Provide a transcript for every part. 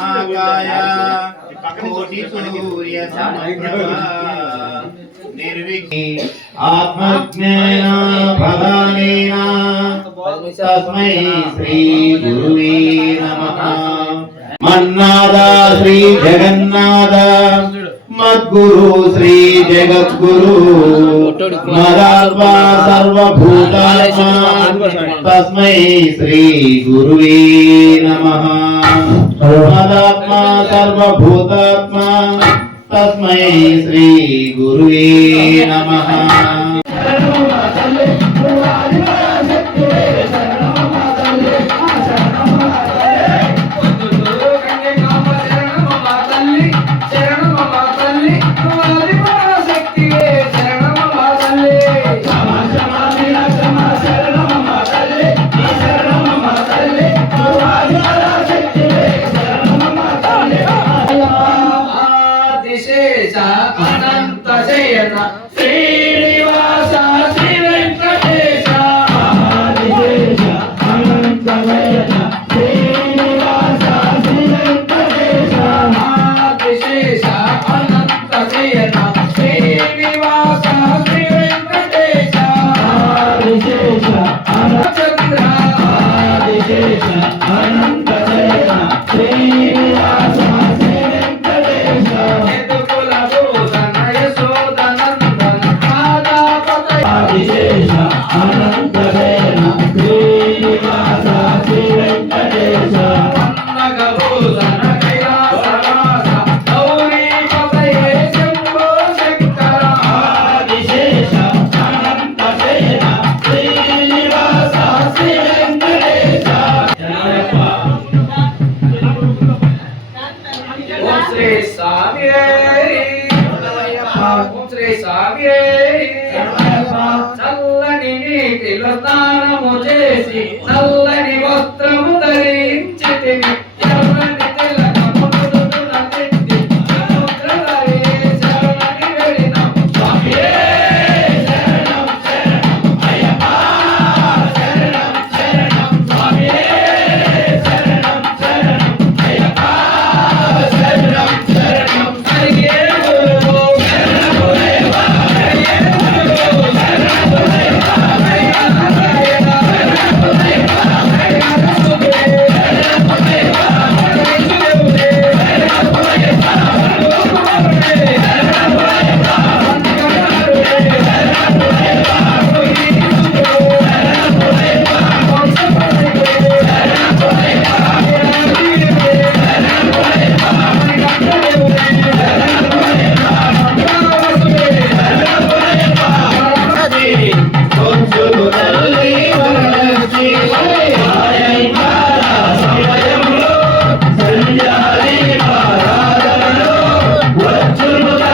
महाकाय कोटि सूर्य समप्रभा निर्विघ्ने आत्मज्ञान प्रदानेन तस्मै श्री गुरुवे नमः। मन्नाथ श्री जगन्नाथ मद्गुरु श्री जगद्गुरु मदात्मा सर्वभूतात्मा तस्मै श्री गुरुवे नमः। मदात्मा सर्वभूतात्मा तस्मै श्री गुरुवे नमः। శ్రీనివాస శ్రీ వెంకటేశ ఆదిశేష అనంత శయన శ్రీనివాస శ్రీ వెంకటేశ ఆదిశేష అనంత శయన శ్రీనివాస శ్రీ వెంకటేశ ఆదిశేష చంద్ర ఆదిశేష అనంత శయన శ్రీనివాస శ్రీ వెంకటేశ ఆదిశేష అనంత శయన శ్రీనివాస శ్రీ వెంకటేశ అన్నగభూషణ కైలాసవాస గౌరీపతయే శంభో శంకర ఆదిశేష అనంత శయన శ్రీనివాస శ్రీ వెంకటేశ ఓం శ్రీ సామియే ఓం శ్రీ సామియే చల్లని నీటిలో స్నానము చేసి చల్లని వస్త్రము ధరించితివి ఎర్రని తిలకము నుదుటన దిద్ది సముద్రవరే శరణని వెళ్ళినాం స్వామియే శరణం శరణం అయ్యప్ప శరణం శరణం స్వామియే శరణం శరణం అయ్యప్ప శరణం శరణం హరియే గురు శరణములేవా హరియే గురు శరణములేవా హలో హలో 1 2 3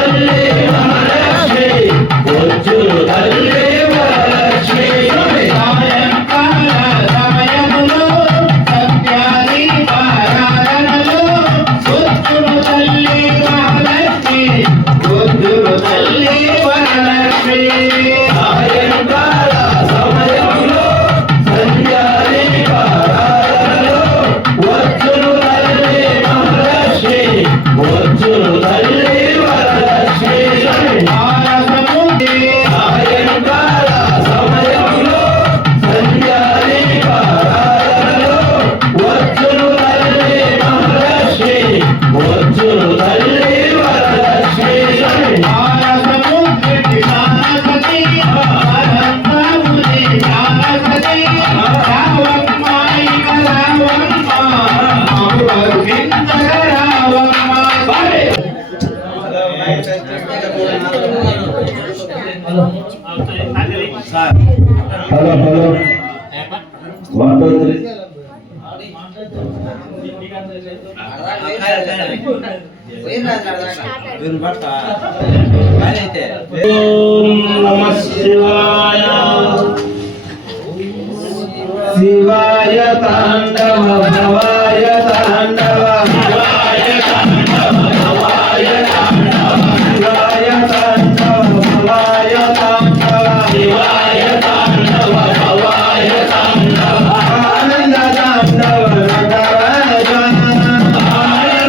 ఓం నమః శివాయ శివాయ తాండవ భవాయ తాండవ శివాయ తాండవ భవాయ తాండవ శివాయ తాండవ భవాయ తాండవ శివాయ తాండవ భవాయ తాండవ ఆనంద తాండవ నటరాజ ఆనంద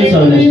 మళ్ళీ చూడండి.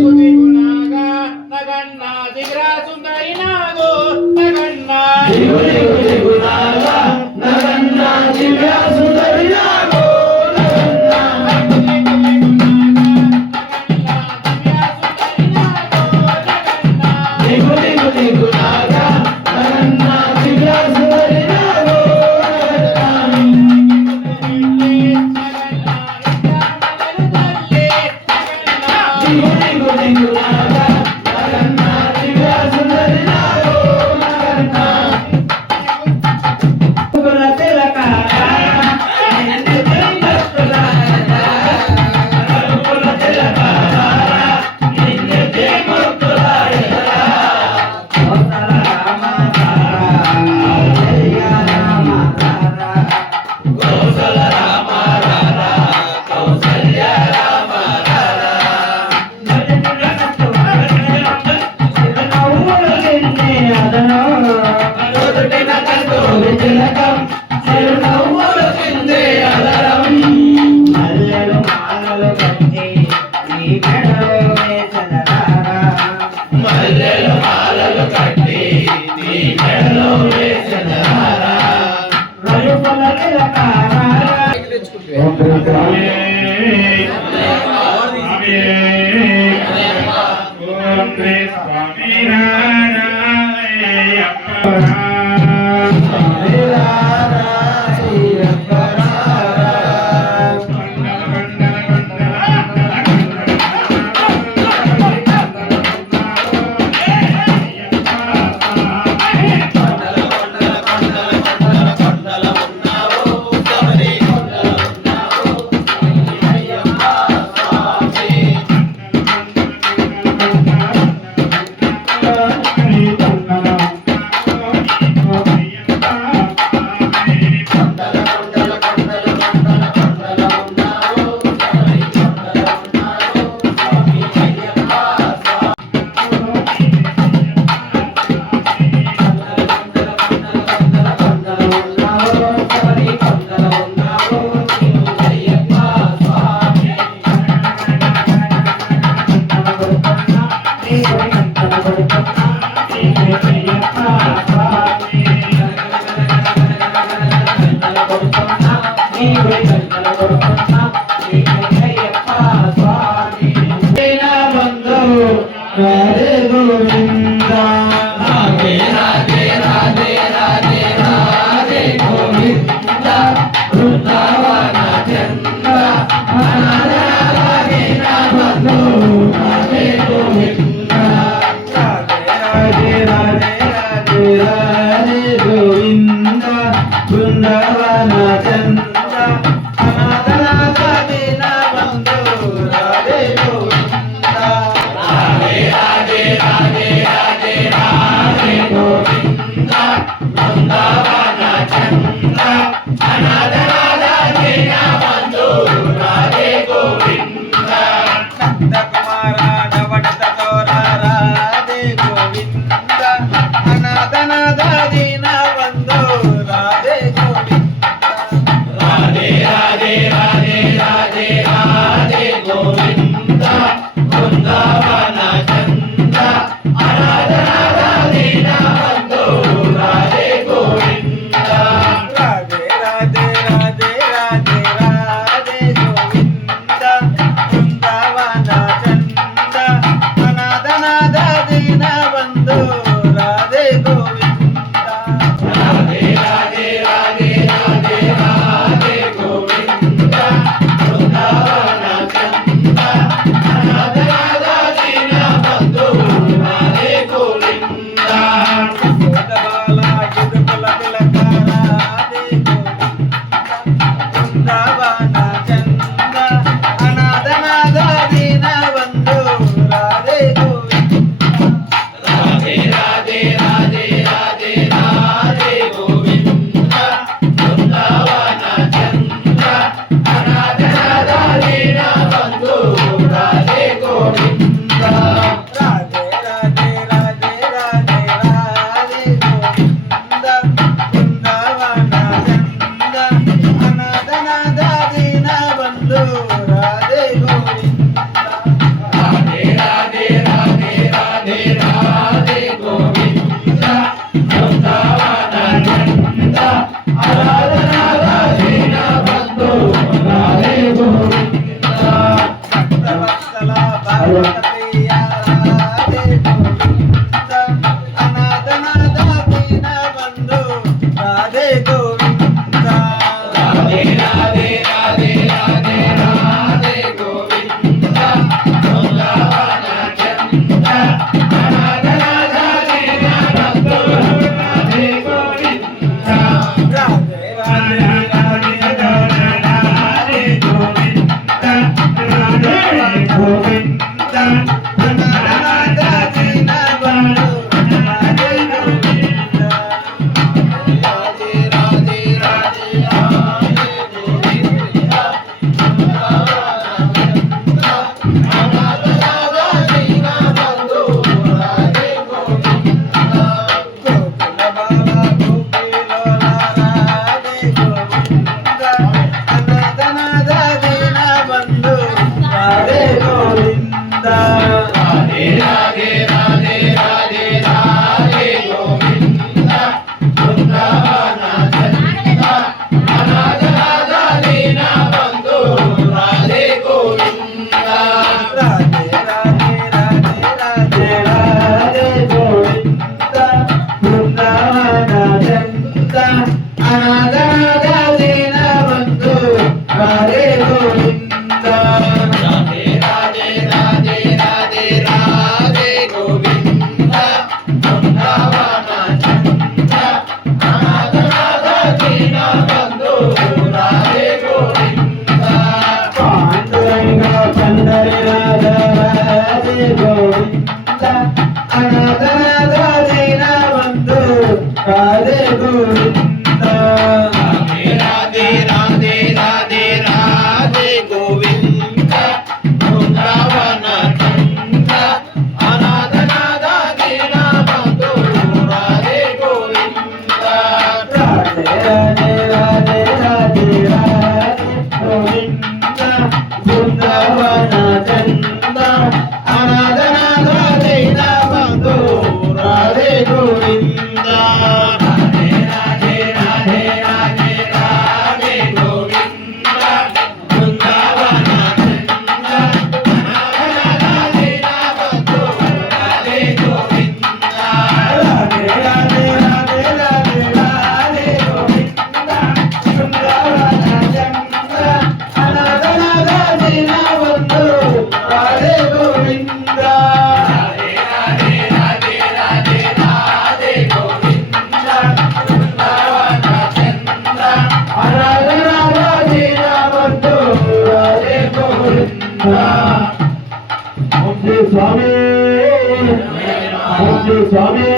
స్వామి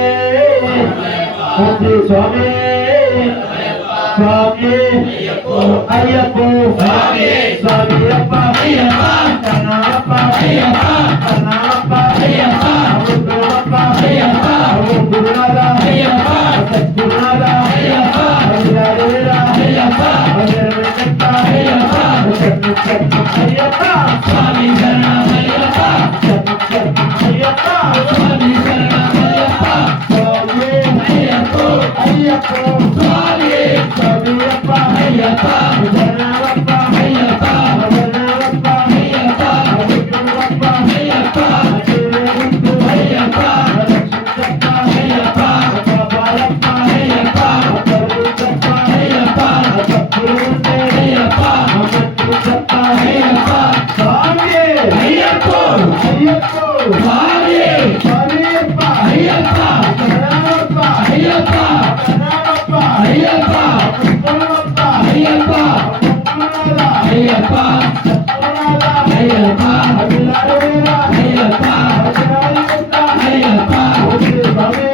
స్వామి స్వామి అయ్యప్ప స్వామి స్వామి అప్ప అయ్యప్ప కన్నప్ప అయ్యప్ప కన్నప్ప అయ్యప్ప గురువప్ప అయ్యప్ప గురునాథ అయ్యప్ప సద్గురునాథ అయ్యప్ప హరిహర అయ్యప్ప హరిహర అయ్యప్ప అయ్యప్ప స్వామి శరణం అయ్యప్ప అయ్యప్ప స్వామి శరణం అయ్యప్ప స్వామి అయ్యప్ప అయ్యప్ప స్వామి స్వామి అప్ప అయ్యప్ప శరణమప్ప అయ్యప్ప శరణమప్ప అయ్యప్ప గురువప్ప అయ్యప్ప గురువప్ప అయ్యప్ప రక్షించప్ప అయ్యప్ప కాపాడప్ప అయ్యప్ప కరుణించప్ప అయ్యప్ప సద్గురువుంటే అయ్యప్ప అమర్చించప్ప అయ్యప్ప స్వామి అయ్యప్ప అయ్యప్ప స్వామి స్వామి అప్ప అయ్యప్ప శరణమప్ప అయ్యప్ప శరణమప్ప అయ్యప్ప గురువప్ప అయ్యప్ప గురునాథ అయ్యప్ప సద్గురునాథ అయ్యప్ప అభిలాష అయ్యప్ప అభిలాష అయ్యప్ప స్వామి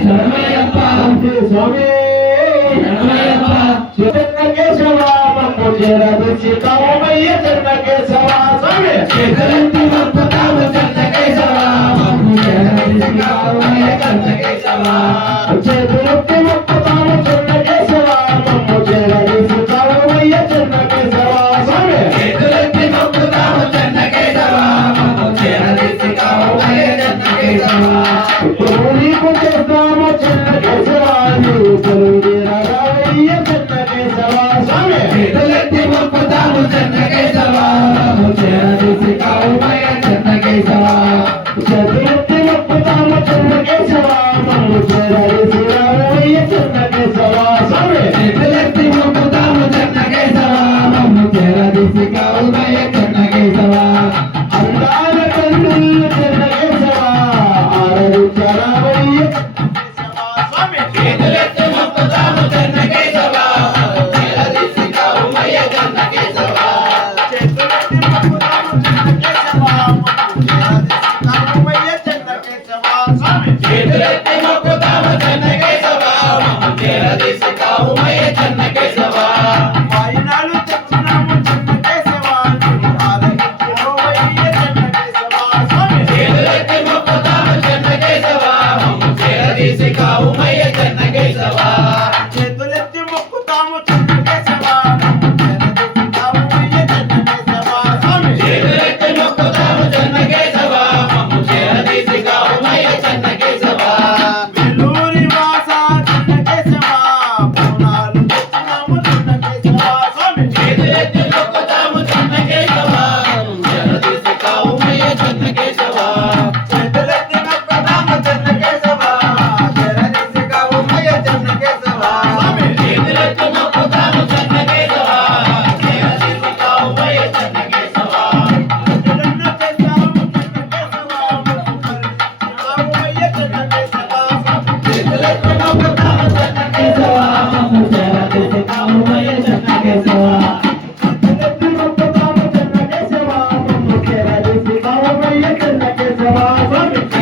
శరణమయ్యప్ప స్వామి శరణమయ్యప్ప చైతన్య కేశవ మమ్ము చేరదీసి కామయ్య చరణ కేశవ స్వామి చేతులెత్తి మొక్కుతాము చరణ కేశవ మమ్ము చేరదీసి కామయ్య చరణ కేశవ చేతులెత్తి మొక్కుతాము చరణ కేశవ మమ్ము చేరదీసి కామయ్య చరణ కేశవ స్వామి చేతులెత్తి మొక్కుతాము చరణ కేశవ మమ్ము చేరదీసి కామయ్య చరణ కేశవ నీకు చేస్తాము చరణ కేశవ నీవు కొలువుడి రాఘవయ్య చరణ కేశవ స్వామి చేతులెత్తి మొక్కుతాము చరణ కేశవ మమ్ము చేరదీసి కామయ్య చరణ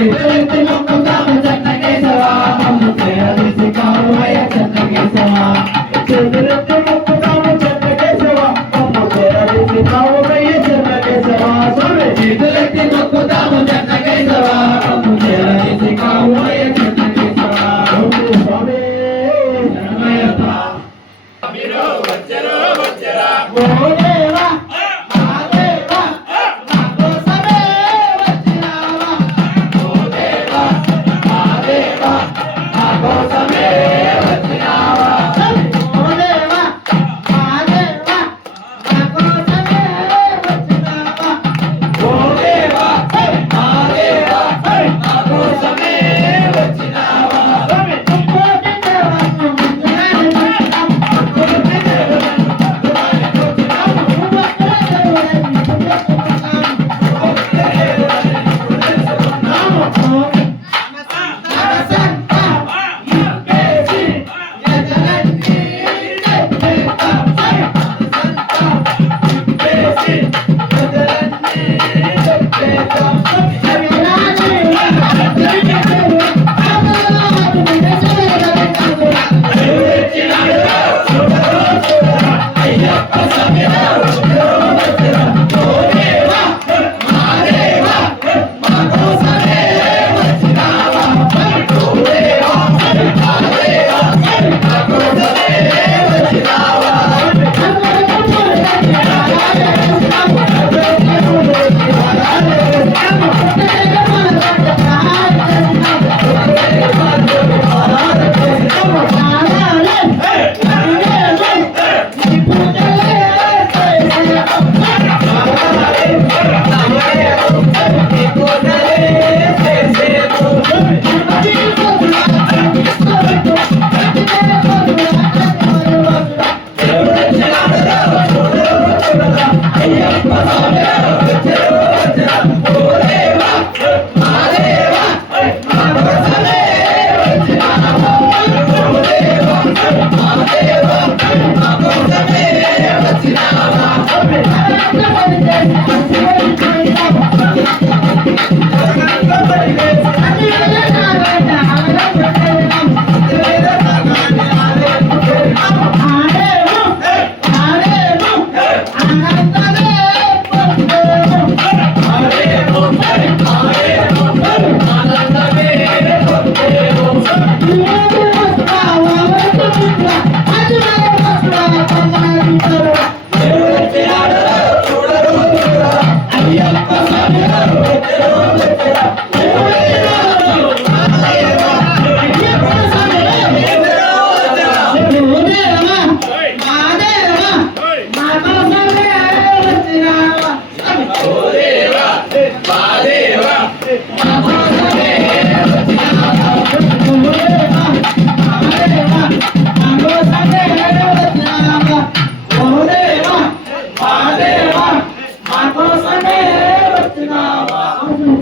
చేతులెత్తి మొక్కుతాము చెన్న కేశవా మమ్ము చేరదీసి కావుమయ్య చెన్న కేశవా చేతులెత్తి మొక్కుతాము చెన్న కేశవా మమ్ము చేరదీసి కావుమయ్య చెన్న కేశవా స్వామి చేతులెత్తి మొక్కుతాము చెన్న కేశవా మమ్ము చేరదీసి కావుమయ్య చెన్న కేశవా స్వామి శరణమయ్యప్ప మీరు వచ్చరా ఓ దేవా మా దేవా మా కోసమే వచ్చినావా ఓ దేవా మా దేవా మా కోసమే వచ్చినావా ఓ దేవా మా దేవా మా కోసమే వచ్చినావా ఓ దేవా మా దేవా మా కోసమే వచ్చినావా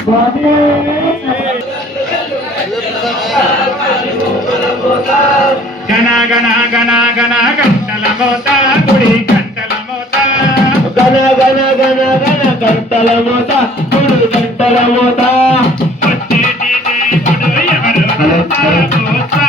కోటి దేవా గణ గణ గణ గణ గంటల మోత గుడి గంటల మోత గణ గణ గణ గణ గంటల మోత గుడి గంటల మోత వచ్చేటి దేవుడు ఎవరు వచ్చేటి దేవుడు ఎవరు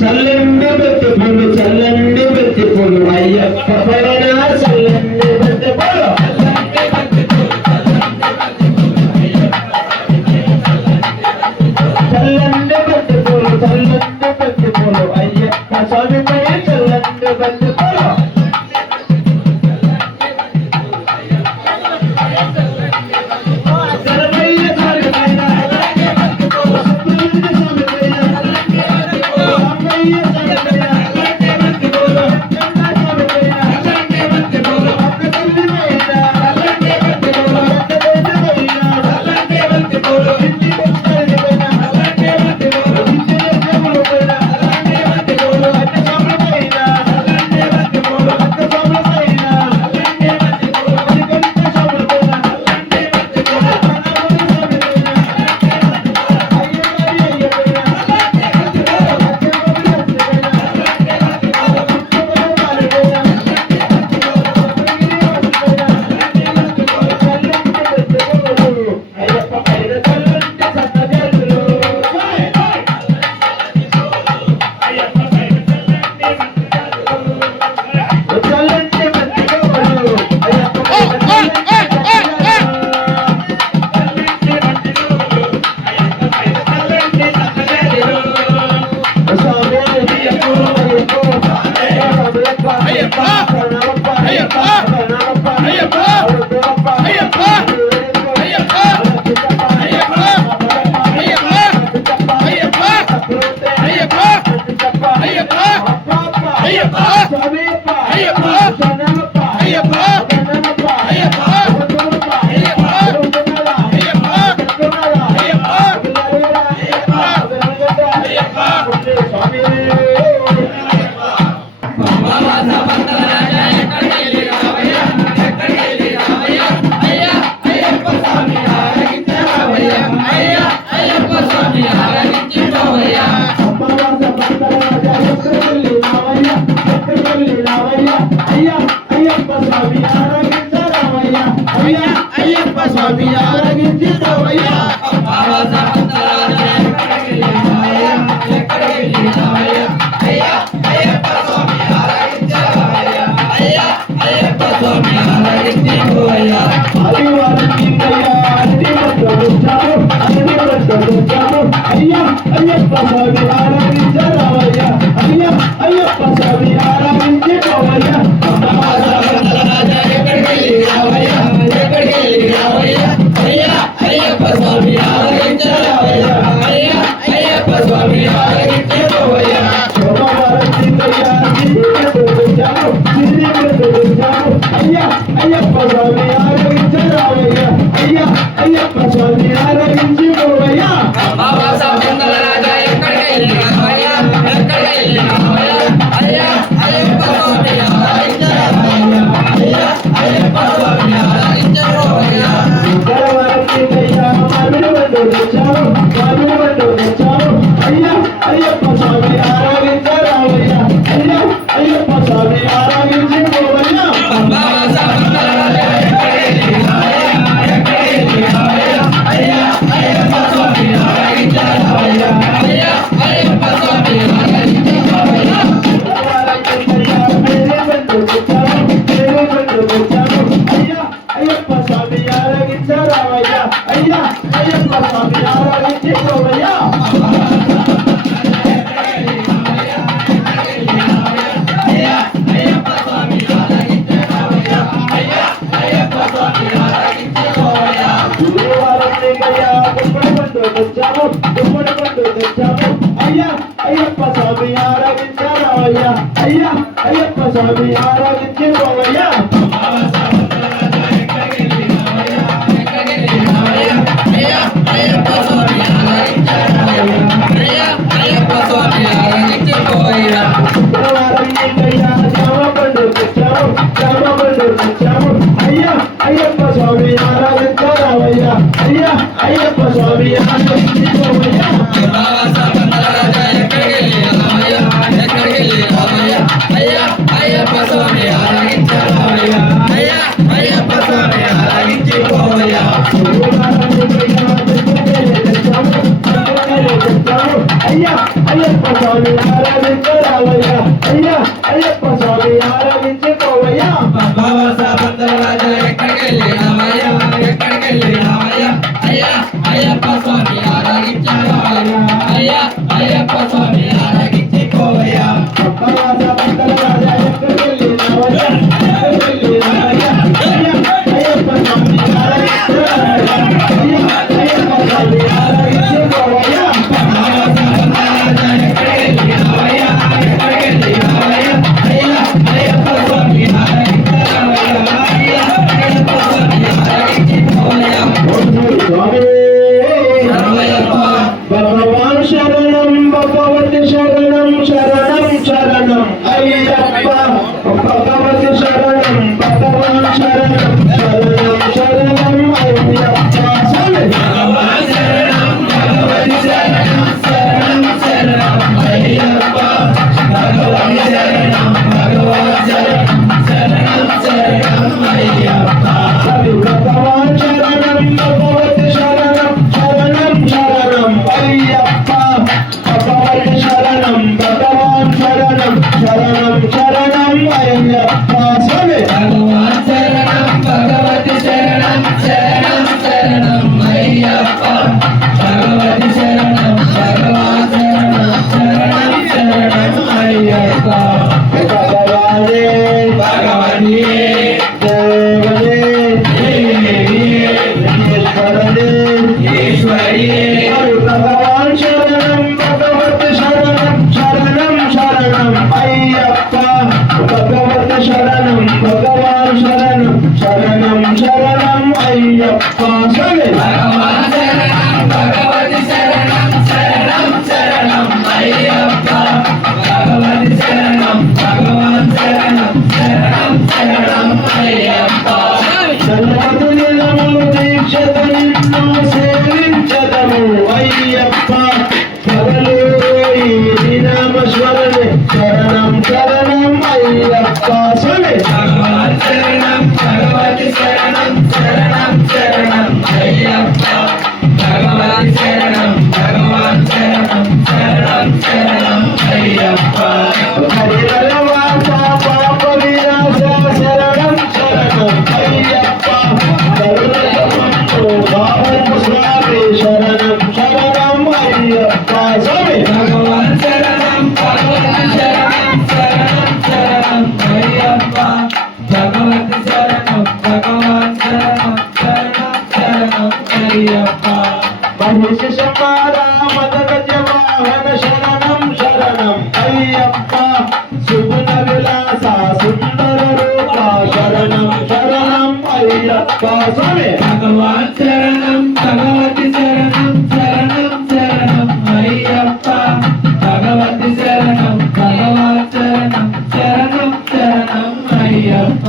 చల్లండి బెత్తిపూలు చల్లండి బెత్తిపూలు అయ్యప్ప పైన చల్లండి బెత్తిపూలు చల్లండి బెత్తిపూలు చల్లండి బెత్తిపూలు అయ్యప్ప స్వామి పై చల్లండి బెత్తిపూలు ఆరాధించిపోయా ఆదివారం నీకయ్యా అన్ని వచ్చాము అయ్యా అయ్యప్ప స్వామి ఆరాధించరావయ్యా అయ్యా అయ్యప్ప స్వామి ఆరాధించిపోవయ్యా అయ్యప్ప స్వామి ఆరాధించరావయ్యా అయ్యప్ప స్వామి ఆరాధించిపోయా సోమవారం నీకయ్యా అయ్యా అయ్యప్ప స్వామి ఆరాధించరావయ్యా అయ్యా అయ్యప్ప స్వామి ఆరాధించిపోవయ్యా బాబా సాబందల రాజా ఎక్కడికి వెళ్ళినావయ్యా అయ్యా అయ్యప్ప స్వామి ఆరాధించరావయ్యా అయ్యా అయ్యప్ప స్వామి ఆరాధించరావయ్యా మంగళవారం నీకయ్యా మామిడి తెచ్చాము అయ్యా అయ్యప్ప స్వామి ఆరాధించరావయ్యా అయ్యా అయ్యప్ప స్వామి ఆరాధించిపోవయ్యా బాబా సాబందల రాజా ఎక్కడికి వెళ్ళినావయ్యా అయ్యా అయ్యప్ప స్వామి ఆరాధించరావయ్యా అయ్యా అయ్యప్ప స్వామి ఆరాధించరావయ్యా అయ్యప్ప స్వామి ఆరాధించరావయ్యా అయ్యా అయ్యప్ప స్వామి ఆరాధించిపోవయ్యా గురువారం నీకయ్యా గుమ్మడి పండు తెచ్చాము అయ్యా అయ్యప్ప స్వామి ఆరాధించరావయ్యా అయ్యా అయ్యప్ప స్వామి ఆరాధించిపోవయ్యా శుక్రవారం నీకయ్యా జామ పండు తెచ్చాము అయ్యా అయ్యప్ప స్వామి ఆరాధించరావయ్యా అయ్యా అయ్యప్ప స్వామి ఆరాధించిపోవయ్యా అయ్యప్ప స్వామి ఆరాధించరావయ్యా అయ్యా అయ్యప్ప స్వామి ఆరాధించిపోవయ్యా అయ్యా అయ్యప్ప స్వామి ఆరాధించరావయ్యా అయ్యా అయ్యప్ప స్వామి ఆరాధించిపోవయ్యా బాబా సాబందల రాజా ఎక్కడికి వెళ్ళినావయ్యా అయ్యా అయ్యప్ప స్వామి ఆరాధించరావయ్యా మదగజవాహన శరణం శరణం అయ్యప్ప సుగుణ విలాస సుందర రూప శరణం శరణం అయ్యప్ప స్వామి భగవాన్ శరణం భగవతి శరణం శరణం శరణం అయ్యప్ప భగవతి శరణం భగవాన్ శరణం శరణం శరణం అయ్యప్ప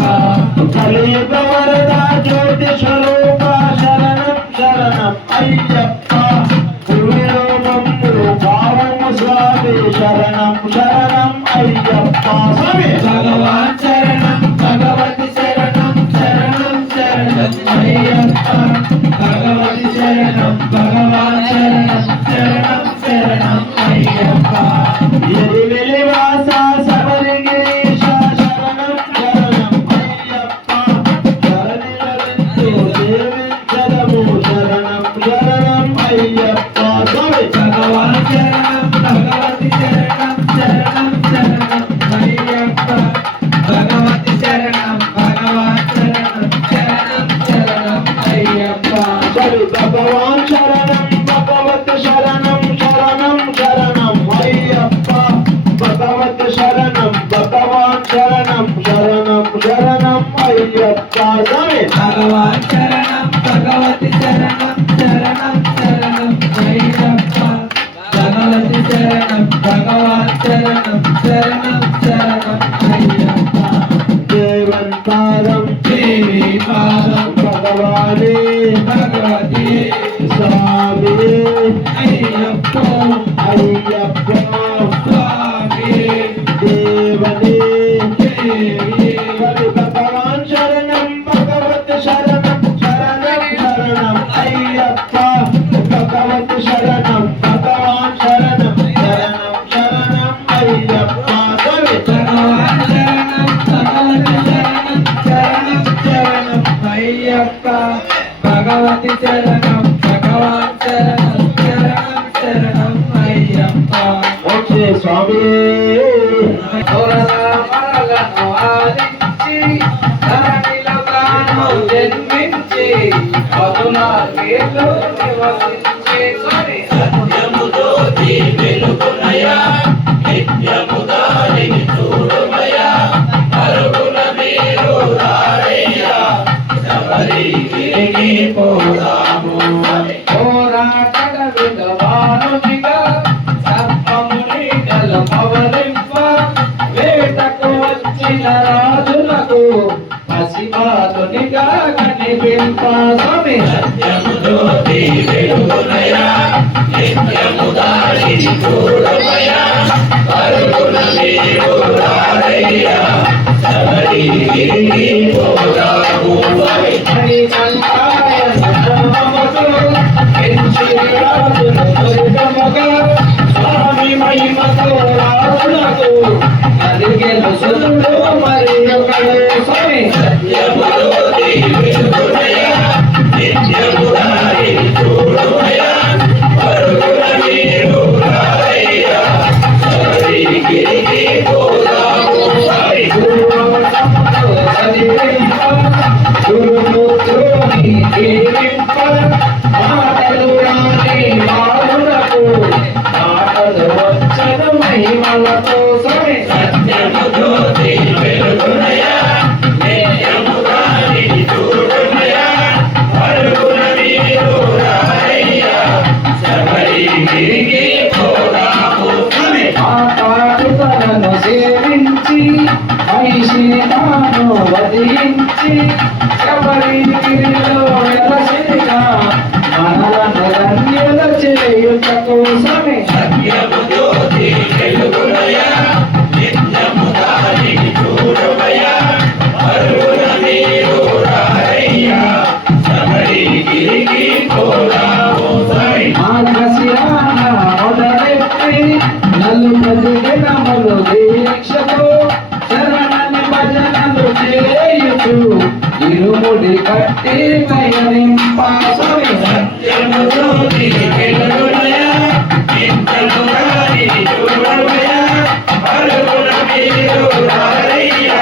కలియుగ వరద జ్యోతి స్వరూప శరణం శరణం అయ్యప్ప గురులోకము భావము స్వామి శరణం శరణం అయ్యప్ప స్వామి భగవాన్ శరణం భగవతి శరణం శరణం శరణం అయ్యప్ప భగవతి శరణం భగవాన్ శరణం శరణం శరణం అయ్యప్ప ఎరివెలివాస శబరిగిరీశ శరణం శరణం అయ్యప్ప శరణిలరించు సేవించదము శరణం శరణం అయ్యప్ప స్వామి భగవాన్ శరణం భగవతి శరణం శరణం శరణం అయ్యప్ప భగవతి శరణం భగవాన్ శరణం శరణం శరణం అయ్యప్ప స్వామి భగవాన్ శరణం భగవత్ శరణం శరణం శరణం అయ్యప్ప భగవత్ శరణం భగవాన్ శరణం శరణం శరణం అయ్యప్ప స్వామి భగవాన్ శరణం భగవతి శరణం శరణం శరణం అయ్యప్ప భగవతి శరణం భగవాన్ శరణం శరణం శరణం అయ్యప్ప దేవంతారం దేవి పాదం భగవానే భగవతి స్వామి అయ్యప్ప అయ్యప్ప స్వామి దేవనే దేవి స్వామి భగవాన్ శరణం భగవత్ శరణం శరణం శరణం అయ్యప్ప భగవత్ శరణం భగవాన్ శరణం శరణం శరణం అయ్యప్ప స్వామి భగవాన్ శరణం భగవతి శరణం శరణం శరణం అయ్యప్ప భగవతి శరణం భగవాన్ శరణం శరణం శరణం అయ్యప్ప ఓకే స్వామి మరలను ఆదించి ధరణిలో తాను జన్మించి 14 ఏళ్ళు నివసించే స్వామి సత్యము జ్యోతి వెలుగునయా నిత్యము దారిని చూడుమయా పరుగుల మీరు రారయ్యా శబరిగిరికి పోదాము పోరాటడ విధవానునిగా సర్పముని గలపవలింప వేటకు వచ్చిన రాజులకు పసిబాలునిగా కనిపింప స్వామి సత్యము జ్యోతి వెలుగునయా నిత్యము దారిని చూడమయా పరుగుల మీరు రారయ్యా శబరిగిరికి పోదాము స్వామి హరిశంకాయ నమః పెంచి రాజును దుర్గముగా స్వామి మహిమతో రాజులకు అదిగెలు సులుడు మరి ఒకడు స్వామి సత్యము జ్యోతి వెలుగునయా నిత్యము దారిని చూడుమయా పరుగుల మీరు రారయ్యా శబరిగిరికి పోదాము స్వామి గురుపుత్రుని దీవింప మాటలు రాని బాలులకు మాటలు వచ్చను మహిమలతో స్వామి సత్యము జ్యోతి వెలుగునయా నిత్యము దారిని చూడుమయా పరుగుల మీరు రారయ్యా శబరిగిరికి పోదాము స్వామి ఆ పాటుతలను సేవించి ఐషితాను వదిలించి శబరిగిరిలో వెలసిగా మనలను ధన్యుల చేయుటకు స్వామి సత్యము జ్యోతి వెలుగునయా నిత్యము దారిని చూడుమయా పరుగుల మీరు రారయ్యా శబరిగిరికి పోదాము స్వామి మార్గశిరాన మొదలెత్తి నలుపది దినములు దీక్షతో శరణని భజనలు చేయుచు ఇరుముడి కట్టి పయనింప స్వామి సత్యము జ్యోతి వెలుగునయా నిత్యము దారిని చూడమయా పరుగుల మీరు రారయ్యా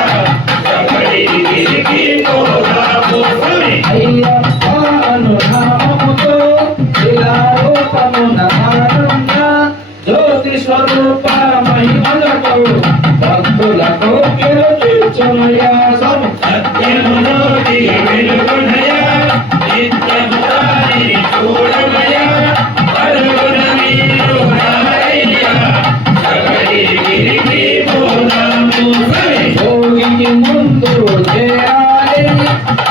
శబరిగిరికి పోదాము స్వామి అయ్యప్ప అనునామముతో ఇలా రూప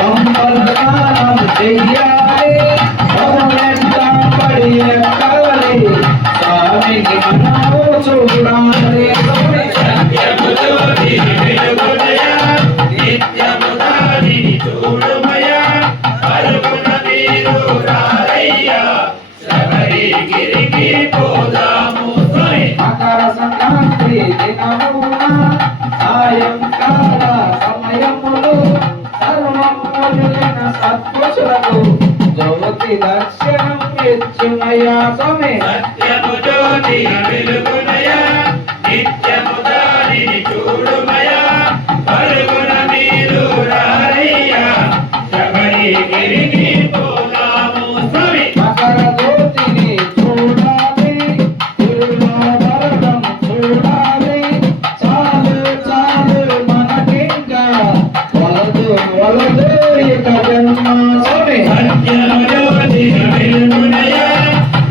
సంబరదానం చెయ్యాలి పదవెంట పడి ఎక్కాలి స్వామిని మనము చూడాలి సత్యము జ్యోతి వెలుగునయా నిత్యము దానిని చూడుమయా పరుగున మీరు రారయ్యా శబరిగిరికి పోదాము స్వామి మకర సంక్రాంతి దినమున సాయంకాల సమయములు సర్వములైన సత్పురుషులకు జ్యోతి దర్శనం ఇచ్చునయ్యా స్వామి సత్యము జ్యోతి వెలుగునయా నిత్యము దానిని చూడుమయా పరుగున మీరు రారయ్యా శబరిగిరికి పోదాము స్వామి మకర జ్యోతిని చూడాలి తిరువరదం చూడాలి చాలు చాలు మనకింకా వలదు వలదు ఇక జన్మ స్వామి సత్యము జ్యోతి వెలుగునయా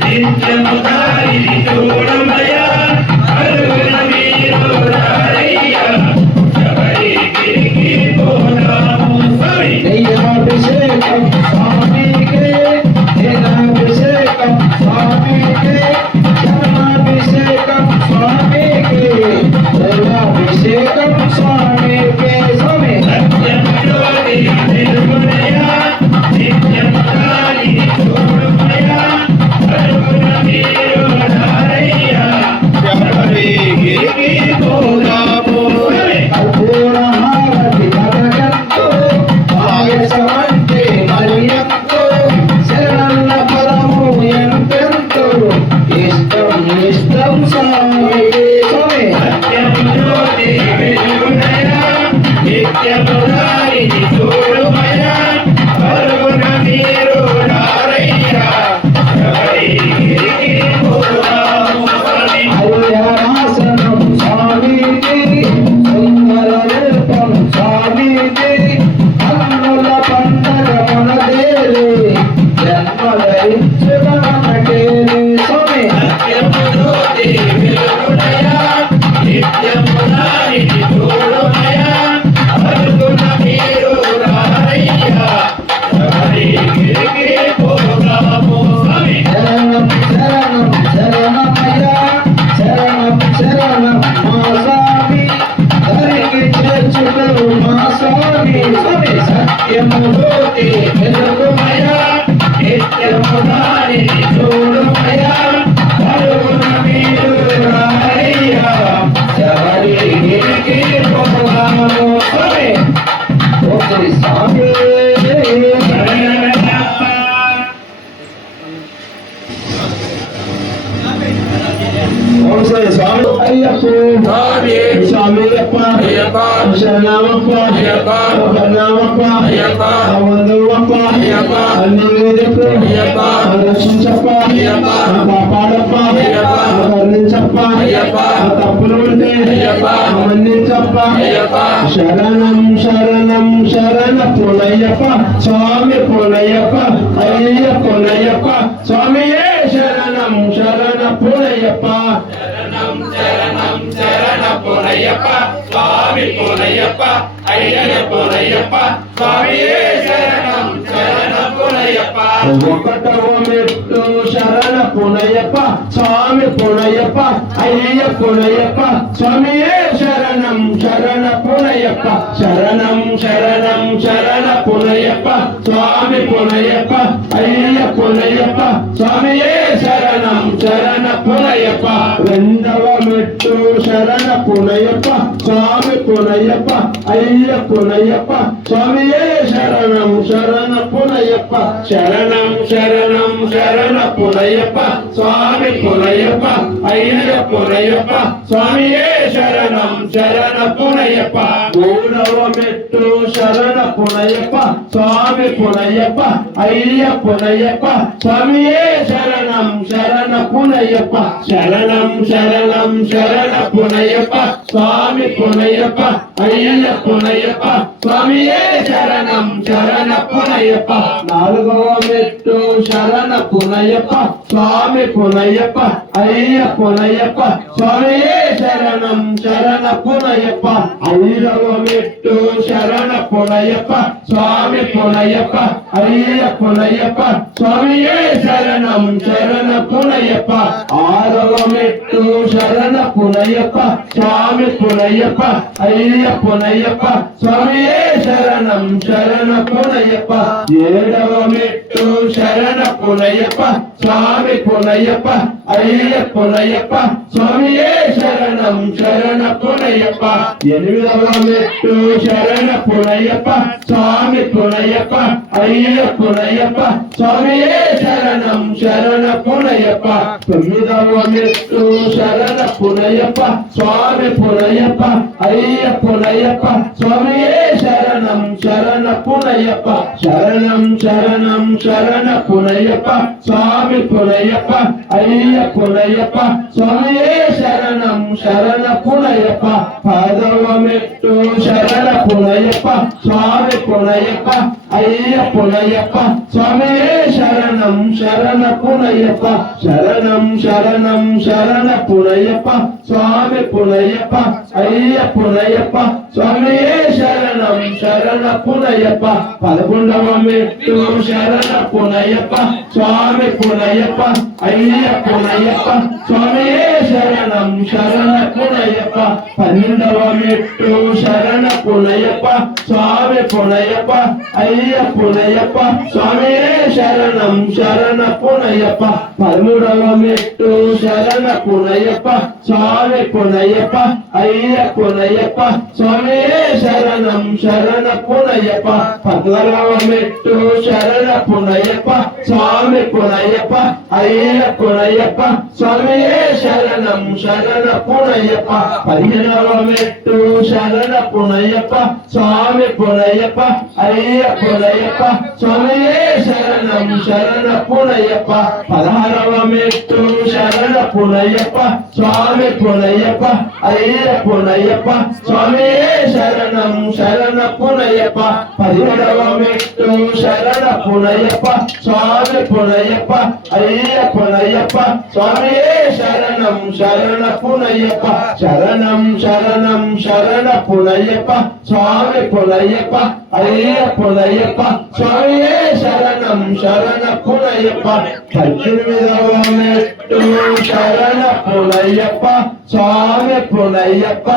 నిత్యము దానిని చూడుమయా పరుగున మీరు రారయ్యా శబరిగిరికి పోదాము స్వామి దైవాభిషేకం స్వామికి వేదాభిషేకం స్వామికి ధర్మాభిషేకం స్వామికి దైవాభిషేకం స్వామికి స్వామి సత్యము జ్యోతి వెలుగునయా నిత్యము దానిని చూడుమయా పరుగున మీరు రారయ్యా శబరిగిరికి పోదాము స్వామి కర్పూర హారతి కరగంతో పాయసమంటే మరియంతో శరణన్న పదము ఎంతెంతో ఇష్టం ఇష్టం స్వామికి స్వామి సత్యము జ్యోతి వెలుగునయా నిత్యము దానిని చూడుమయా పరుగున మీరు రారయ్యా శబరిగిరికి పోదాము స్వామి హరిహరాసనం స్వామికి సుందర రూపం స్వామికి కన్నుల పండగ మనదేవి జన్మధరించుగా మనకేలి స్వామి సత్యము జ్యోతి వెలుగునయా నిత్యము దానిని చూడుమయా పరుగున మీరు రారయ్యా శబరిగిరికి పోదాము స్వామి శరణం శరణం శరణమయ్య శరణం శరణం మా స్వామి ధరికి చేర్చుటలు మా స్వామి స్వామి సత్యము జ్యోతి వెలుగుమయ్య నిత్యము దానిని చూడుమయా పరుగున మీరు రారయ్యా శబరిగిరికి పోదాము స్వామి ఓ శ్రీ స్వామి శరణమయ్యప్ప. ఓం శ్రీ స్వామి అయ్యప్ప స్వామి అయ్యప్ప శరణమప్ప శరణమప్ప వందవప్ప అన్నివేదప్ప రక్షించప్ప కాపాడప్ప కరుణించప్ప తప్పులు ఉంటే మన్నించప్ప శరణం శరణం శరణ పునయ్యప్ప స్వామి పునయ్యప్ప అయ్య పునయ్యప్ప స్వామియే శరణం శరణ పునయ్యప్ప శరణం శరణం శరణ పునయ్యప్ప స్వామి పునయ్యప్ప అయ్యయ్య పునయ్యప్ప స్వామియే శరణం శరణ పునయ్యప్ప ఒకటవ మెట్టు శరణ పునయ్యప్ప స్వామి పునయ్యప్ప అయ్య పునయ్యప్ప స్వామియే శరణం శరణ పునయ్యప్ప శరణం శరణం శరణ పునయ్యప్ప స్వామి పునయ్యప్ప అయ్య పునయ్యప్ప స్వామియే శరణం శరణ పునయ్యప్ప రెండవ మెట్టు శరణ పునయ్యప్ప స్వామి పునయ్యప్ప అయ్య పునయ్యప్ప స్వామియే శరణం శరణ పునయ్యప్ప శరణం శరణం శరణ పునయ్యప్ప స్వామి పునయ్యప్ప అయ్య పునయ్యప్ప స్వామియే శరణం శరణ పునయ్యప్ప మూడవ మెట్టు శరణ పునయ్యప్ప స్వామి పునయ్యప్ప అయ్య పునయ్యప్ప స్వామియే శరణం శరణ పునయ్యప్ప శరణం శరణం శరణ పునయ్యప్ప స్వామి పునయ్యప్ప అయ్య పునయ్యప్ప స్వామియే శరణం శరణ పునయ్యప్ప నాలుగవ మెట్టు శరణ పునయ్యప్ప స్వామి పునయ్యప్ప అయ్య పునయ్యప్ప స్వామియే శరణం శరణపునయ్యప్ప ఐదవ మెట్టు శరణపునయ్యప్ప స్వామి పునయ్యప్ప అయ్య పునయ్యప్ప స్వామియే శరణం శరణపునయ్యప్ప ఆరవ మెట్టు శరణపునయ్యప్ప స్వామి పునయ్యప్ప అయ్య పునయ్యప్ప స్వామియే శరణం శరణపునయ్యప్ప ఏడవ మెట్టు శరణపునయ్యప్ప స్వామి పునయ్యప్ప అయ్య పునయ్యప్ప స్వామియే శరణం శరణపునయ్యప్ప ఎనిమిదవ మెట్టు శరణపునయ్యప్ప స్వామి పునయ్యప్ప అయ్య పునయ్యప్ప స్వామియే శరణం శరణపునయ్యప్ప తొమ్మిదవ మెట్టు శరణపునయ్యప్ప స్వామి పునయ్యప్ప అయ్య పునయ్యప్ప స్వామియే శరణం శరణపునయ్యప్ప శరణం శరణం శరణపునయ్యప్ప స్వామి పునయ్యప్ప అయ్య పునయ్యప్ప స్వామియే శరణం శరణపునయ్యప్ప పదవ మెట్టు శరణపునయ్యప్ప స్వామి పునయ్యప్ప అయ్య పునయ్యప్ప స్వామియే శరణం శరణపునయ్యప్ప శరణం శరణం శరణపునయ్యప్ప స్వామి పునయ్యప్ప అయ్య పునయ్యప్ప స్వామియే శరణం శరణపునయ్యప్ప పదకొండవ మెట్టు శరణపునయ్యప్ప స్వామి పునయ్యప్ప అయ్య పునయ్యప్ప స్వామియే శరణం శరణపునయ్యప్ప పన్నెండవ మెట్టు శరణపునయ్యప్ప స్వామి పునయ్యప్ప అయ్య పునయ్యప్ప స్వామియే శరణం శరణపునయ్యప్ప పదమూడవ మెట్టు శరణపునయ్యప్ప స్వామి పునయ్యప్ప అయ్య పునయ్యప్ప స్వామియే శరణం శరణపునయ్యప్ప పద్నాలుగవ మెట్టు శరణపునయ్యప్ప స్వామి పునయ్యప్ప అయ్య పునయ్యప్ప స్వామియే శరణం శరణపునయ్యప్ప పదిహేనవ మెట్టు శరణపునయ్యప్ప స్వామి పునయ్యప్ప అయ్య పునయ్యప్ప స్వామియే శరణం శరణపునయ్యప్ప పదహారవ మెట్టు శరణపునయ్యప్ప స్వామి పునయ్యప్ప అయ్య పునయ్యప్ప స్వామియే శరణం శరణపునయ్యప్ప పదిహేడవ మెట్టు శరణపునయ్యప్ప స్వామి పునయ్యప్ప అయ్య పునయ్యప్ప స్వామియే శరణం శరణపునయ్యప్ప శరణం శరణం శరణపునయ్యప్ప స్వామి పునయ్యప్ప అయ్య పునయ్యప్ప స్వామియే శరణం శరణపునయ్యప్ప పద్దెనిమిదవ మెట్టు శరణపునయ్యప్ప స్వామి పునయ్యప్ప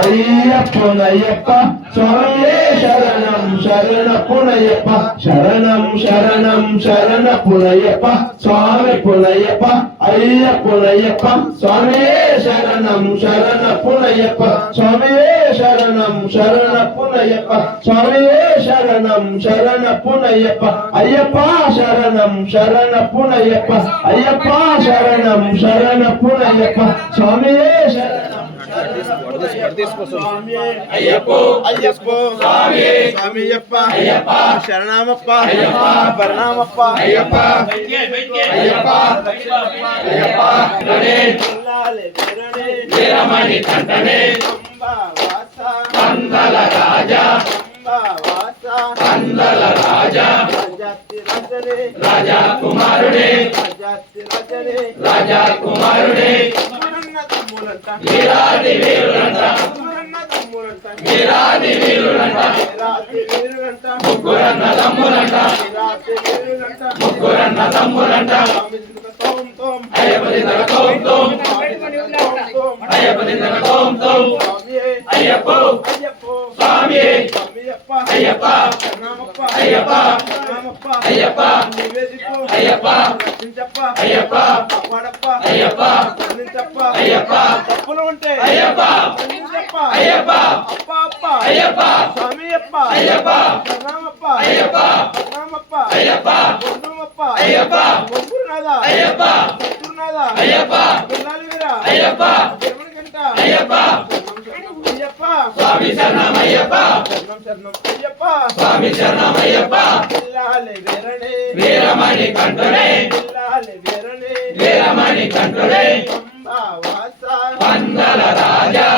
అయ్య పునయ్యప్ప స్వామియే శరణం శరణపునయ్యప్ప శరణం శరణం శరణపునయ్యప్ప స్వామి పునయ్యప్ప అయ్య పునయ్యప్ప స్వామియే శరణం శరణపునయ్యప్ప స్వామియే శరణం శరణపునయ్యప్ప స్వామియే శరణం శరణపునయ్యప్ప అయ్యప్ప శరణం శరణపునయ్యప్ప అయ్యప్ప శరణం శరణపునయ్యప్ప స్వామియే శరణం అయ్యప్పో అయ్యప్పో స్వామి స్వామియప్ప అయ్యప్ప శరణమప్ప అయ్యప్ప ప్రణామప్ప అయ్యప్ప అయ్యప్ప అయ్యప్ప వీరమణి కంఠనే పందల రాజా పందల రాజా రాజా కుమారుడే రాజా కుమారుడే వీరాది వీరులంట వీరాది వీరులంట ముగ్గురన్న తమ్ములంట ముగ్గురన్న తమ్ములంట అయ్యప్ప దిందగ తోం తోం అయ్యప్ప దిందగ తోం తోం అయ్యప్పో స్వామి అయ్యప్ప అయ్యప్ప అయ్యప్ప అయ్యప్ప అయ్యప్ప అయ్యప్ప అయ్యప్ప తప్పులు ఉంటే అయ్యప్ప అయ్యప్ప అయ్యప్ప స్వామియప్ప అయ్యప్ప ప్రణామప్ప అయ్యప్ప ప్రణామప్ప అయ్యప్ప వందనమప్ప అయ్యప్ప వందనాద అయ్యప్ప శత్రునాద అయ్యప్ప పిల్లలవీర అయ్యప్ప దేవునికంట అయ్యప్ప అయ్యప్ప స్వామి శరణం అయ్యప్ప శరణం శరణం అయ్యప్ప స్వామి శరణం అయ్యప్ప పిల్లాలే వీరనే వీరమణి కంఠనే పిల్లాలే వీరనే వీరమణి కంఠనే పందల రాజా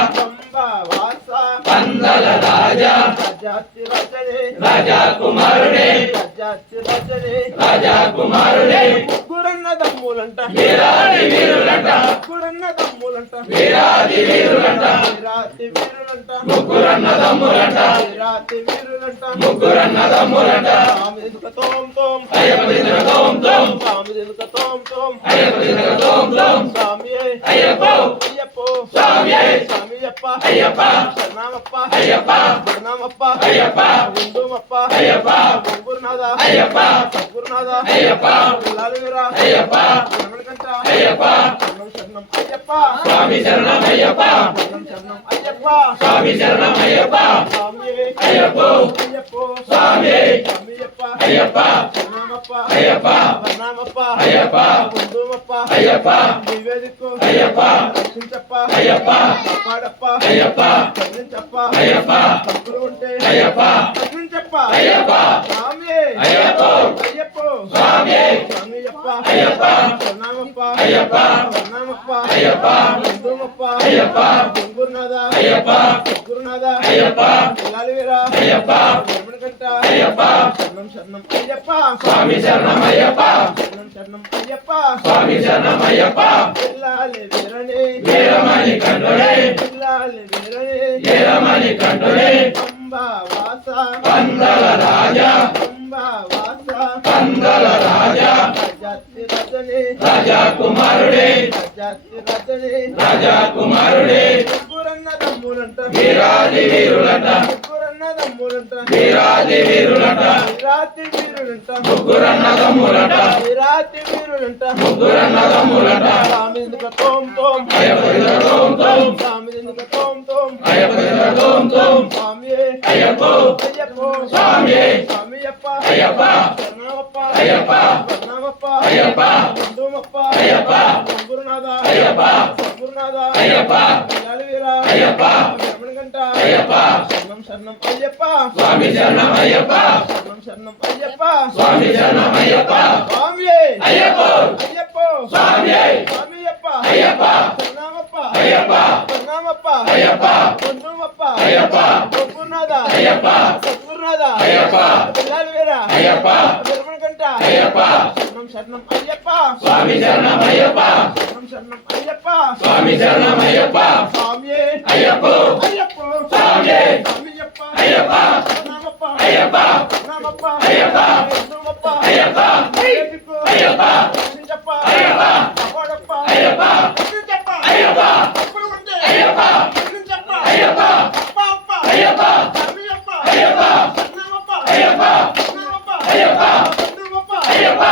పందల రాజా రాజా కుమారుడే రాజా కుమారుడే ముగ్గురన్న తమ్ములంట వీరాది వీరులంట ముగ్గురన్న తమ్ములంట వీరాది వీరాది వీరులంట వీరాతి వీరులంట ముగ్గురన్నదమ్ములంట వీరాతి వీరులంట ముగ్గురన్నదమ్ములంట స్వామి దినుక తోం తోం అయ్యప్ప దినక తోం తోం స్వామి దినుక తోం తోం అయ్యప్ప దినక తోం తోం స్వామి అయ్యప్ప అయ్యప్ప స్వామి స్వామియప్ప అయ్యప్ప శరణమప్ప అయ్యప్ప శరణమప్ప అయ్యప్ప హిందూమప్ప అయ్యప్ప గురునాథ అయ్యప్ప సద్గురునాథ అయ్యప్ప లాలువీరా అయ్యప్ప రమణకంఠ అయ్యప్ప శరణం శరణం అయ్యప్ప స్వామి శరణం అయ్యప్ప శరణం శరణం అయ్యప్ప స్వామి శరణం అయ్యప్ప స్వామి అయ్యప్ప అయ్యప్ప స్వామి స్వామియప్ప అయ్యప్ప శరణమప్ప అయ్యప్ప శరణమప్ప అయ్యప్ప హిందూమప్ప అయ్యప్ప నివేదికు అయ్యప్ప రక్షించప్ప అయ్యప్ప కాపాడప్ప అయ్యప్ప కరుణించప్ప అయ్యప్ప తప్పులు ఉంటే అయ్యప్ప కరుణించప్ప అయ్యప్ప స్వామి అయ్యప్ప అయ్యప్ప స్వామి స్వామియప్ప అయ్యప్ప శరణమప్ప అయ్యప్ప శరణమప్ప అయ్యప్ప హిందూమప్ప అయ్యప్ప గురునాథ అయ్యప్ప గురునాథ అయ్యప్ప లాలువీరా అయ్యప్ప రమణకంఠ అయ్యప్ప శరణం శరణం అయ్యప్ప స్వామి శరణం అయ్యప్ప శరణం శరణం అయ్యప్ప స్వామి శరణం అయ్యప్ప పిల్లాలి వీరని వీరమణి కంఠుడే పిల్లాలి వీరని వీరమణి కంఠుడే అంబా వాస పందల రాజా అంబా వాస పందల రాజా రాజాతి రజని రాజా కుమారుడే రాజాతి రజని రాజా కుమారుడే ముగ్గురన్న తమ్ములంట వీరాది వీరులంట ముగ్గురన్న తమ్ములంట వీరాది వీరులంట వీరాతి వీరులంట ముగ్గురన్నదమ్ములంట వీరాతి వీరులంట ముగ్గురన్నదమ్ములంట స్వామి దినుక తోం తోం అయ్యప్ప దినక తోం తోం స్వామి దినుక తోం తోం అయ్యప్ప దినక తోం తోం స్వామి అయ్యప్ప అయ్యప్ప స్వామి స్వామియప్ప అయ్యప్ప శరణమప్ప అయ్యప్ప శరణమప్ప అయ్యప్ప హిందూమప్ప అయ్యప్ప గురునాథ అయ్యప్ప గురునాథ అయ్యప్ప లాలువీరా అయ్యప్ప రమణకంఠ అయ్యప్ప శరణం శరణం అయ్యప్ప స్వామి శరణం అయ్యప్ప శరణం శరణం అయ్యప్ప స్వామి శరణం అయ్యప్ప స్వామి అయ్యప్ప అయ్యప్ప స్వామి స్వామియప్ప అయ్యప్ప శరణమప్ప అయ్యప్ప శరణమప్ప అయ్యప్ప హిందూమప్ప అయ్యప్ప గురునాథ అయ్యప్ప సద్గురునాథ అయ్యప్ప లాలువీరా అయ్యప్ప రమణకంఠ అయ్యప్ప శరణం శరణం అయ్యప్ప స్వామి శరణం అయ్యప్ప శరణం శరణం అయ్యప్ప స్వామి శరణం అయ్యప్ప స్వామి అయ్యప్ప అయ్యప్ప స్వామి స్వామియప్ప అయ్యప్ప శరణమప్ప అయ్యప్ప శరణమప్ప అయ్యప్ప హిందూమప్ప అయ్యప్ప నివేదికు అయ్యప్ప రక్షించప్ప అయ్యప్ప కాపాడప్ప అయ్యప్ప రక్షించప్ప అయ్యప్ప తప్పులు ఉంటే అయ్యప్ప రక్షించప్ప అయ్యప్ప అప్ప అయ్యప్ప స్వామియప్ప అయ్యప్ప శరణమప్ప అయ్యప్ప శరణమప్ప అయ్యప్ప హిందూమప్ప అయ్యప్ప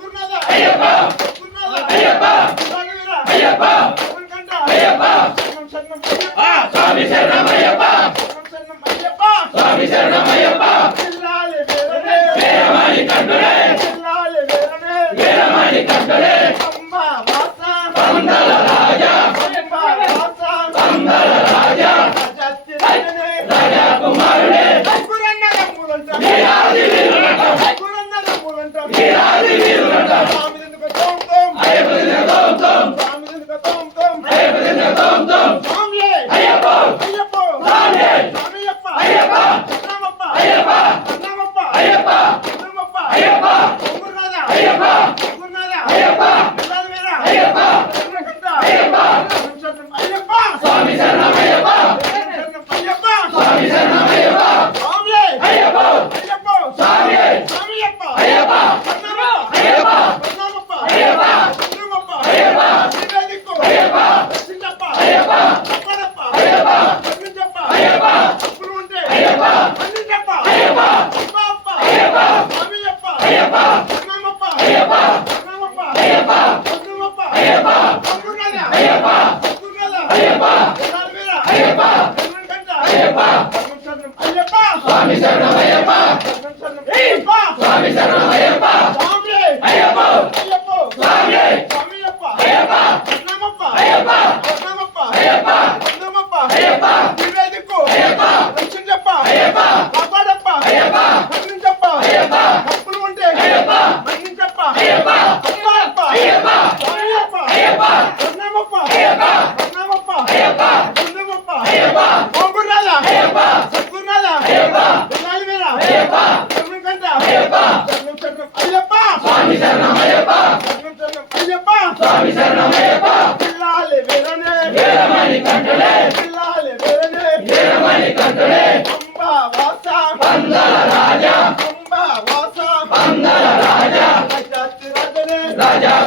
గురునాథ అయ్యప్ప గురునాథ అయ్యప్ప లాలువీరా అయ్యప్ప రమణకంఠ అయ్యప్ప శరణం శరణం అయ్యప్ప స్వామి శరణం అయ్యప్ప శరణం శరణం అయ్యప్ప స్వామి శరణం అయ్యప్ప పిల్లాలి వీరనే వీరమణి కంఠుడే పిల్లాలి వీరనే వీరమణి కంఠుడే అంబా వాస పందల రాజా అంబా వాస పందల రాజా రాజాతి రజని రాజా కుమారుడే ముగ్గురన్న తమ్ములంట వీరాది వీరులంట ముగ్గురన్న తమ్ములంట వీరాది వీరులంట స్వామి దినుక తోం తోం అయ్యప్ప దినక తోం తోం స్వామి దినుక తోం తోం అయ్యప్ప దినక తోం తోం స్వామి అయ్యప్ప అయ్యప్ప స్వామి స్వామియప్ప అయ్యప్ప శరణమప్ప అయ్యప్ప శరణమప్ప అయ్యప్ప హిందూమప్ప అయ్యప్ప గురునాథ అయ్యప్ప గురునాథ అయ్యప్ప లాలువీరా అయ్యప్ప రమణకంఠ అయ్యప్ప శరణం శరణం అయ్యప్ప స్వామి శరణం అయ్యప్ప శరణం శరణం అయ్యప్ప స్వామి శరణం అయ్యప్ప స్వామి అయ్యప్ప అయ్యప్ప స్వామి స్వామియప్ప అయ్యప్ప శరణమప్ప అయ్యప్ప శరణమప్ప అయ్యప్ప హిందూమప్ప అయ్యప్ప నివేదికు అయ్యప్ప రక్షించప్ప అయ్యప్ప కాపాడప్ప అయ్యప్ప రక్షించప్ప అయ్యప్ప తప్పులు ఉంటే అయ్యప్ప రక్షించప్ప అయ్యప్ప అప్ప అయ్యప్ప స్వామియప్ప అయ్యప్ప శరణమప్ప అయ్యప్ప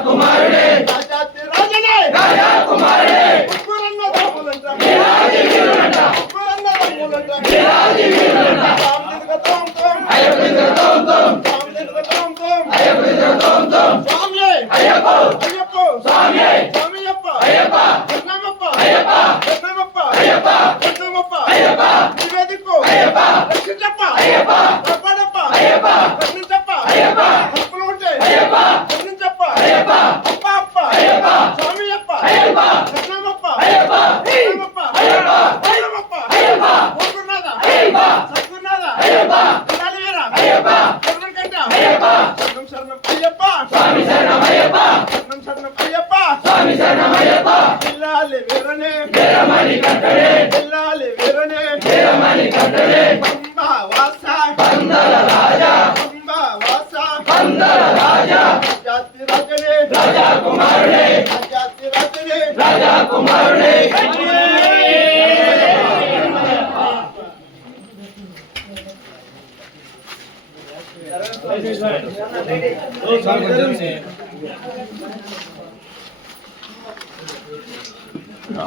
కుమారుడే రాజాతి రాజనే రాజా కుమారుడే ముగ్గురన్న తమ్ములంట వీరాది వీరులంట ముగ్గురన్న తమ్ములంట వీరాది వీరులంట సాంతిక తోం తోం అయ్యప్ప తోం తోం సాంతిక తోం తోం అయ్యప్ప తోం తోం స్వామి అయ్యప్ప అయ్యప్ప స్వామి స్వామియప్ప అయ్యప్ప కృష్ణమప్ప అయ్యప్ప కృష్ణమప్ప అయ్యప్ప కృష్ణమప్ప అయ్యప్ప నివేదికు అయ్యప్ప రక్షించప్ప అయ్యప్ప కాపాడప్ప అయ్యప్ప రక్షించప్ప అయ్యప్ప హక్కులు ఉంటే అయ్యప్ప రక్షించప్ప అయ్యప్ప అప్ప అప్ప అయ్యప్ప స్వామియప్ప అయ్యప్ప కృష్ణమప్ప అయ్యప్ప కృష్ణమప్ప అయ్యప్ప కృష్ణమప్ప అయ్యప్ప ఓకున్నాద అయ్యప్ప సత్కున్నాద అయ్యప్ప కడాలివీర అయ్యప్ప కర్ణకంట అయ్యప్ప శరణం శరణం అయ్యప్ప స్వామి శరణం అయ్యప్ప శరణం శరణం అయ్యప్ప స్వామి శరణం అయ్యప్ప పిల్లాలి వీరనే వీరమణి కంఠడే పిల్లాలి వీరనే వీరమణి కంఠడే పంబ వాస పందల రాజా పంబ వాస పందల రాజా జాతి రాజనే రాజా కుమారుడే జాతి రాజనే రాజా కుమారుడే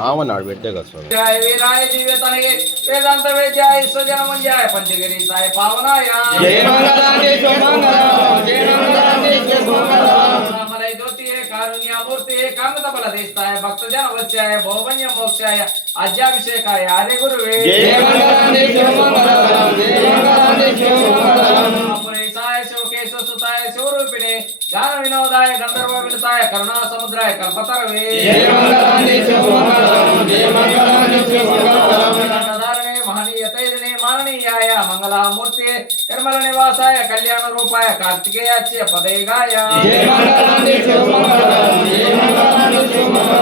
ఆమన్నాడు పెట్టే కదా స్వామి జయ వీరాయ దివ్య తనగే వేదాంత వేద్యాయ స్వజన మంజాయ పంచగిరి సాయ పావనాయ జయ మంగళాని సుమంగళం జయ మంగళాని సుమంగళం రామలయ జ్యోతియే కారుణ్యమూర్తియే కామత బలదేస్తాయ భక్తజన వచ్చాయ భోగన్య మోక్షాయ అధ్యాభిషేకాయ హరి గురువే జయ మంగళాని సుమంగళం జయ మంగళాని సుమంగళం పురేశాయ శివకేశవ సుతాయ శివరూపిణే జ్ఞాన వినోదాయ గంధర్వ వినుతాయ కరుణా సముద్రాయ కల్పతరవే జయ మంగళాని సుమంగళం జయ మంగళాని సుమంగళం దండధారణే మహనీయ తైజనే మాననీయాయ మంగళామూర్తి నిర్మల నివాసాయ కళ్యాణ రూపాయ కార్తికేయాచ్య పదేగాయ జయ మంగళాని సుమంగళం జయ మంగళాని సుమంగళం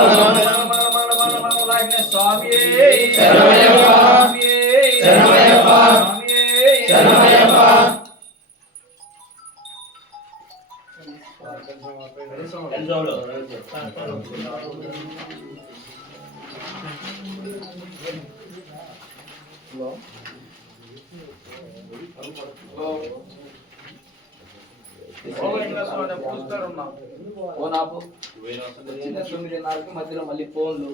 స్వామి శరణమయ్యప్ప శరణమయ్యప్ప శరణమయ్యప్ప ఫోన్ ఆపు చిన్న 9:30కి మధ్యలో మళ్ళీ ఫోన్లు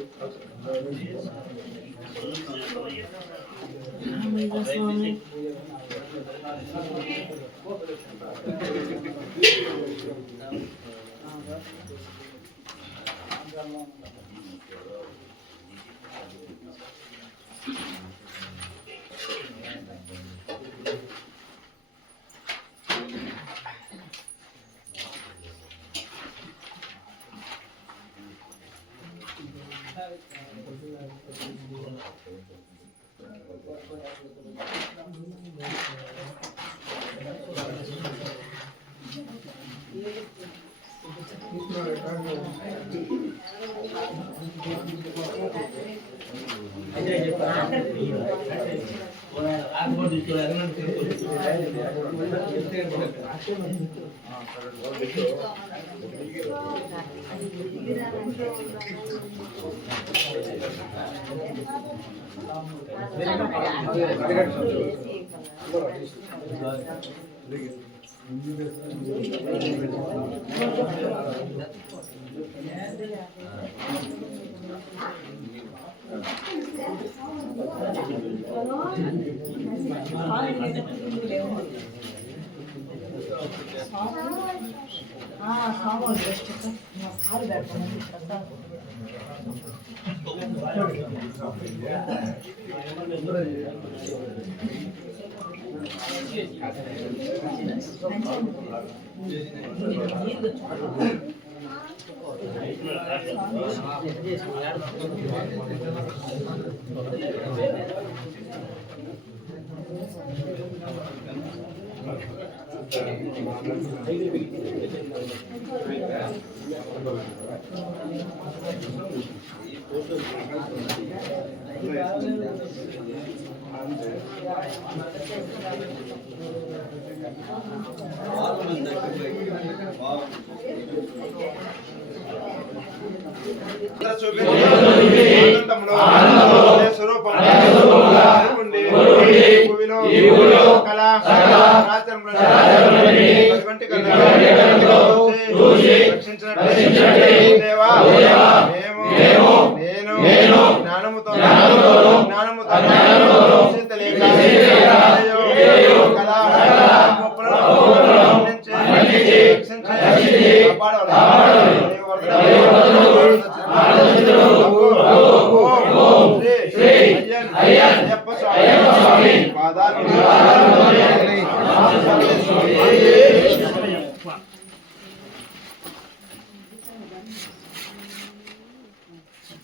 రక్షించినట్టు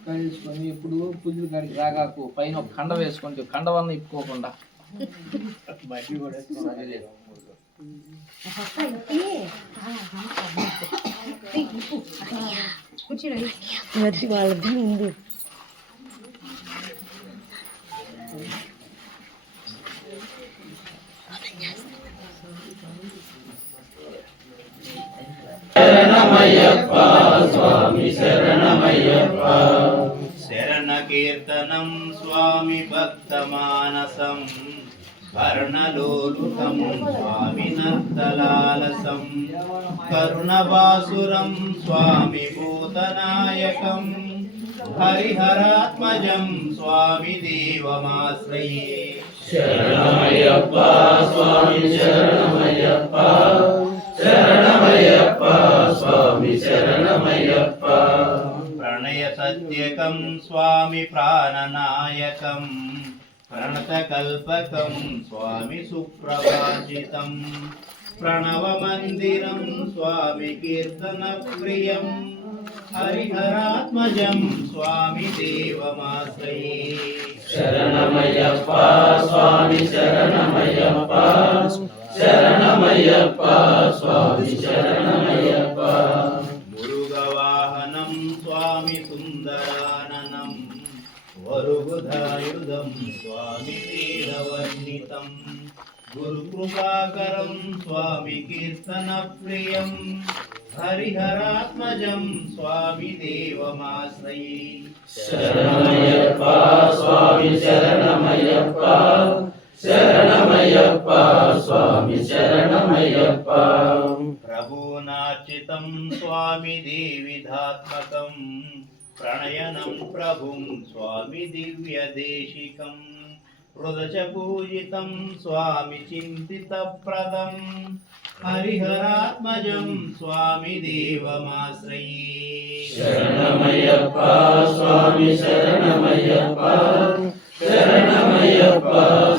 వేసుకొని ఎప్పుడు పూజలు కాడికి రాగాకు పైన ఒక కండ వేసుకుంటే కండవన్న ఇప్పుకోకుండా వాళ్ళది ముందు శరణమయ్యప్ప స్వామి శరణమయ్యప్ప శరణ కీర్తనం స్వామి భక్తమానసం కర్ణలోలుతం స్వామి నర్తలాలసం కరుణవాసురం స్వామి భూతనాయకం హరిహరాత్మజం స్వామి దేవమాశ్రయే శరణమయ్యప్ప స్వామి శరణమయ్యప్ప శరణమయ్యప్ప స్వామి శరణమయ్యప్ప ప్రణయ సత్యకం స్వామి ప్రాణనాయకం ప్రణతకల్పకం స్వామి సుప్రభాషితం ప్రణవమందిరం స్వామి కీర్తన ప్రియం హరిహరాత్మజం స్వామి దేవమాశ్రయే శరణమయ్యప్ప స్వామి శరణమయ్యప్ప శరణమయ్యప్ప స్వామి శరణమయ్యప్ప మురుగవాహనం స్వామి సుందరాననం వరుగుధాయుధం స్వామి వీరవర్ణితం గురుకృపాకరం స్వామి కీర్తన ప్రియం హరిహరాత్మజం స్వామి దేవమాశ్రయే శరణమయ్యప్ప స్వామి శరణమయ్యప్ప శరణమయ్యప్ప స్వామి శరణమయ్యప్ప ప్రభునార్చితం స్వామి దేవిధాత్మకం ప్రణయనం ప్రభుం స్వామి దివ్యదేశికం హృదయ పూజితం స్వామి చింతితప్రదం హరిహరాత్మజం స్వామి దేవమాశ్రయే శరణమయ్యప్ప స్వామి శరణమయ్యప్ప శరణమయ్యప్ప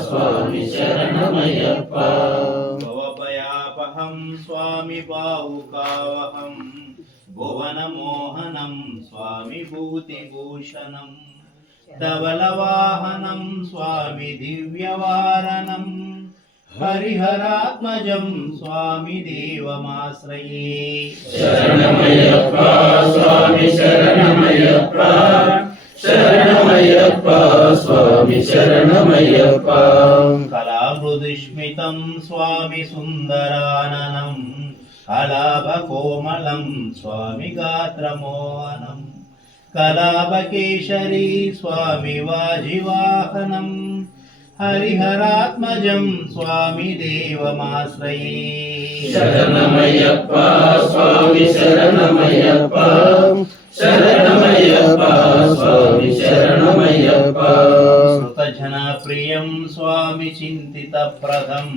స్వామి శరణమయ్యప్ప భవభయాపహం స్వామి బాహుకావహం భువనమోహనం స్వామి భూతిభూషణం ధవలవాహనం స్వామి దివ్యవారణం హరిహరాత్మజం స్వామి దేవమాశ్రయే శరణమయ్యప్ప స్వామి శరణమయ్యప్ప శరణమయ్యప్ప స్వామి శరణమయ్యప్ప కళామృదుష్మితం స్వామి సుందరాననం కళాభకోమలం స్వామి గాత్రమోహనం కళాభకేశరీ స్వామి వాజివాహనం హరిహరాత్మజం స్వామి దేవమాశ్రయే శరణమయ్యప్ప స్వామి శరణమయ్యప్ప శరణమయ్యప్ప స్వామి శరణమయ్యప్ప శృతజనప్రియం స్వామి చింతితప్రదం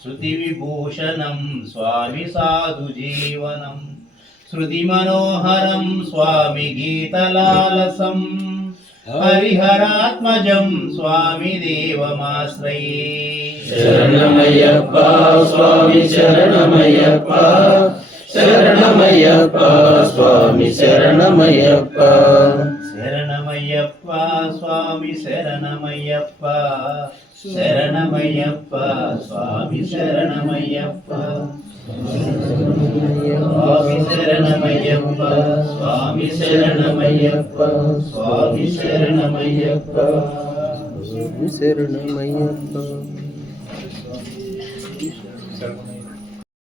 శృతివిభూషణం స్వామి సాధుజీవనం శృతిమనోహరం స్వామి గీతలాలసం హరిహరాత్మజం స్వామి దేవమాశ్రయే శరణమయ్యప్ప స్వామి శరణమయ్యప్ప శరణమయ్యప్ప స్వామి శరణమయ్యప్ప శరణమయ్యప్ప స్వామి శరణమయ్యప్ప శరణమయ్యప్ప స్వామి శరణమయ్యప్ప స్వామి శరణమయ్యప్ప స్వామి శరణమయ్యప్ప స్వామి శరణమయ్యప్ప శరణమయ్యప్ప